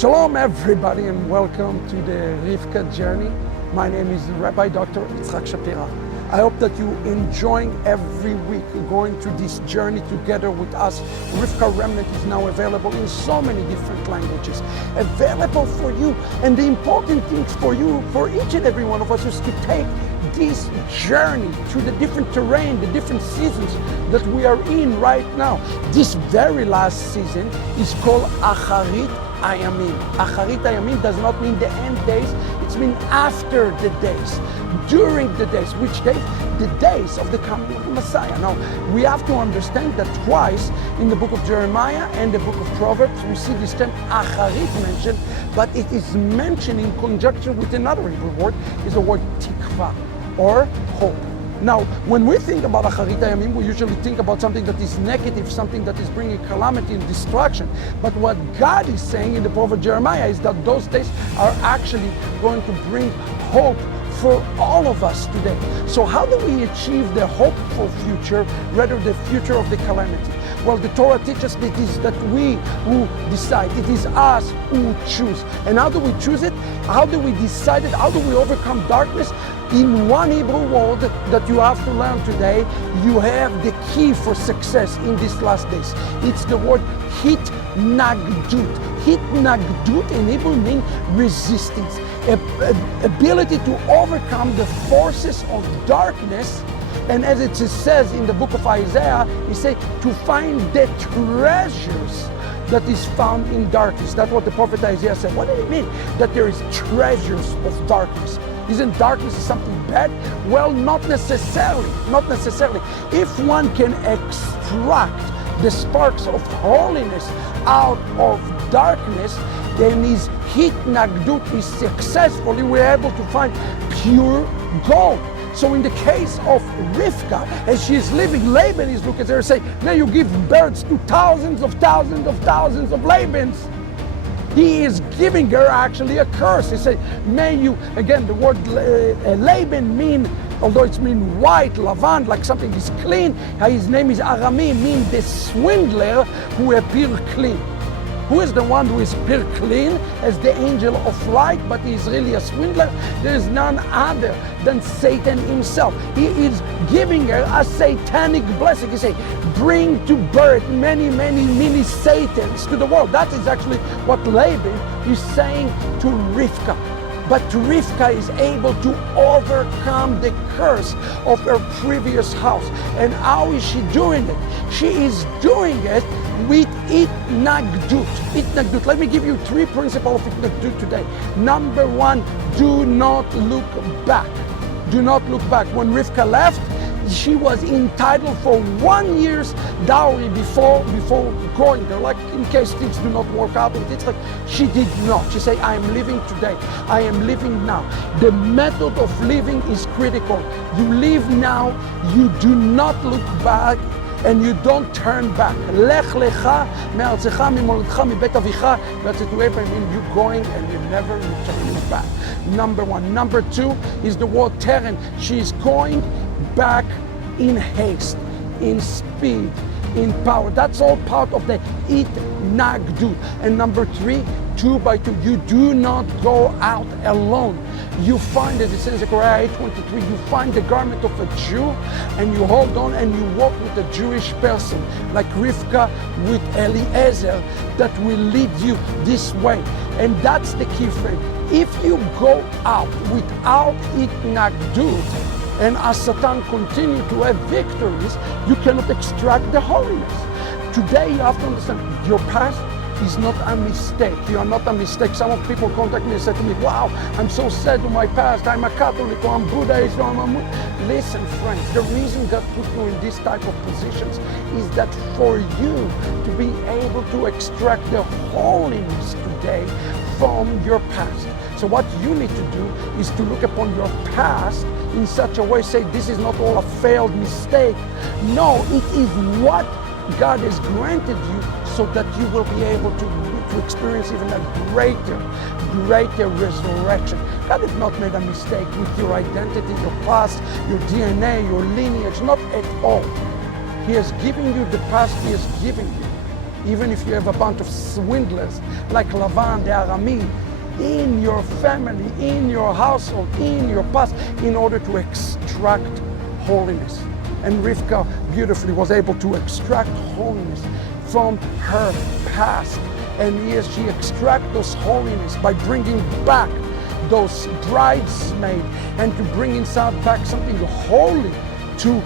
Shalom everybody and welcome to the Rivka journey. My name is Rabbi Dr. Itzhak Shapira. I hope that you enjoying every week going through this journey together with us. Rivka Remnant is now available in so many different languages, available for you. And the important things for you, for each and every one of us, is to take this journey through the different terrain, the different seasons that we are in right now. This very last season is called ajarit. Ajarit ayamim does not mean the end days, it means after the days, during the days. Which days? The days of the coming of the Messiah. Now, we have to understand that twice in the book of Jeremiah and the book of Proverbs, we see this term ajarit mentioned, but it is mentioned in conjunction with another Hebrew word, is the word tikva, or hope. Now, when we think about ajarit ayamim, we usually think about something that is negative, something that is bringing calamity and destruction. But what God is saying in the prophet Jeremiah is that those days are actually going to bring hope for all of us today. So how do we achieve the hopeful future rather than the future of the calamity? Well, the Torah teaches that it is that we who decide. It is us who choose. And how do we choose it? How do we decide it? How do we overcome darkness? In one Hebrew word that you have to learn today, you have the key for success in these last days. It's the word hitnagdut. Hitnagdut in Hebrew means resistance, ability to overcome the forces of darkness. And as it says in the book of Isaiah, he said to find the treasures that is found in darkness. That's what the prophet Isaiah said. What did it mean? That there is treasures of darkness. Isn't darkness something bad? Well, not necessarily. Not necessarily. If one can extract the sparks of holiness out of darkness, then his hitnagdut is successfully, we're able to find pure gold. So in the case of Rivka, as she is living, Laban is looking at her and saying, may you give birth to thousands of Labans. He is giving her actually a curse. He said, may you, again, the word Laban mean, although it's mean white, Lavan, like something is clean, his name is Arami, mean the swindler who appear clean. Who is the one who is appear clean as the angel of light, but he is really a swindler? There is none other than Satan himself. He is giving her a satanic blessing. He says, bring to birth many Satans to the world. That is actually what Laban is saying to Rivka. But Rivka is able to overcome the curse of her previous house. And how is she doing it? She is doing it with itnagdut. Itnagdut. Let me give you 3 principles of itnagdut today. Number 1, do not look back. Do not look back. When Rivka left, she was entitled for 1 year's dowry before going there. Like in case things do not work out with Itzhak, she did not. She said, I am living today. I am living now. The method of living is critical. You live now. You do not look back. And you don't turn back. Lech lecha me'artzecha mimoledcha mibet avicha. That's it to Abraham. You're going and you're never returning back. Number 1. Number 2 is the word teren. She is going back in haste, in speed, in power. That's all part of the itnagdut. And number 3, 2 by 2. You do not go out alone. You find it in Zechariah 8:23, you find the garment of a Jew and you hold on and you walk with a Jewish person like Rivka with Eliezer that will lead you this way. And that's the key frame. If you go out without itnagdut, and as Satan continue to have victories, you cannot extract the holiness. Today you have to understand your past is not a mistake. You are not a mistake. Some of people contact me and say to me, wow, I'm so sad to my past. I'm a Catholic, or I'm Buddhist, or I'm a Listen, friends, the reason God put you in this type of positions is that for you to be able to extract the holiness today from your past. So what you need to do is to look upon your past in such a way, say, this is not all a failed mistake. No, it is what God has granted you so that you will be able to experience even a greater resurrection. God has not made a mistake with your identity, your past, your DNA, your lineage, not at all. He has given you the past He has given you. even if you have a bunch of swindlers like Lavan, the Arami, in your family, in your household, in your past, in order to extract holiness. And Rivka beautifully was able to extract holiness from her past. And yes, she extracted those holiness by bringing back those bridesmaids and to bring inside back something holy to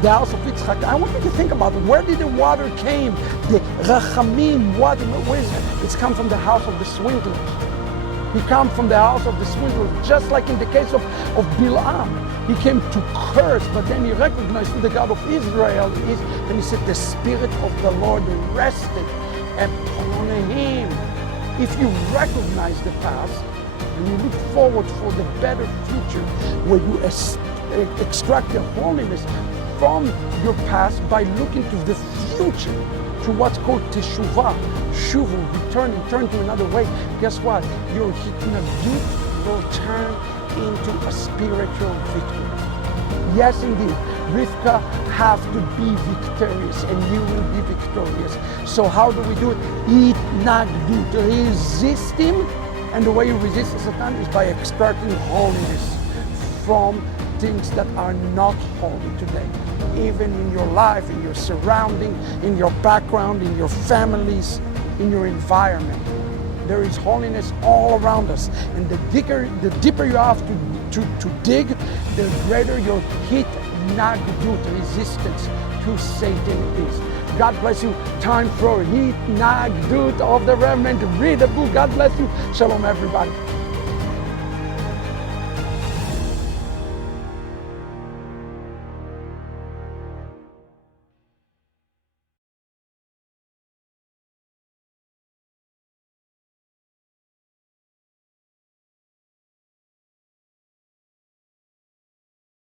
the house of Itzhak. I want you to think about where did the water came? The rachamim water, where is it? It's come from the house of the swindlers. He come from the house of the swindlers, just like in the case of Bilam. He came to curse, but then he recognized who the God of Israel is, and he said, the Spirit of the Lord rested upon him. If you recognize the past, and you look forward for the better future, where you extract the holiness from your past by looking to the future, to what's called teshuvah, shuvu, turn to another way. Guess what? Your hitnadut will turn into a spiritual victory. Yes, indeed, Rivka have to be victorious, and you will be victorious. So how do we do it? Hitnadut, resist him, and the way you resist the Satan is by extracting holiness from things that are not holy today. Even in your life, in your surrounding, in your background, in your families, in your environment. There is holiness all around us. And the deeper you have to dig, the greater your hitnadut, resistance to Satan is. God bless you. Time for hitnadut of the remnant. Read the book. God bless you. Shalom, everybody.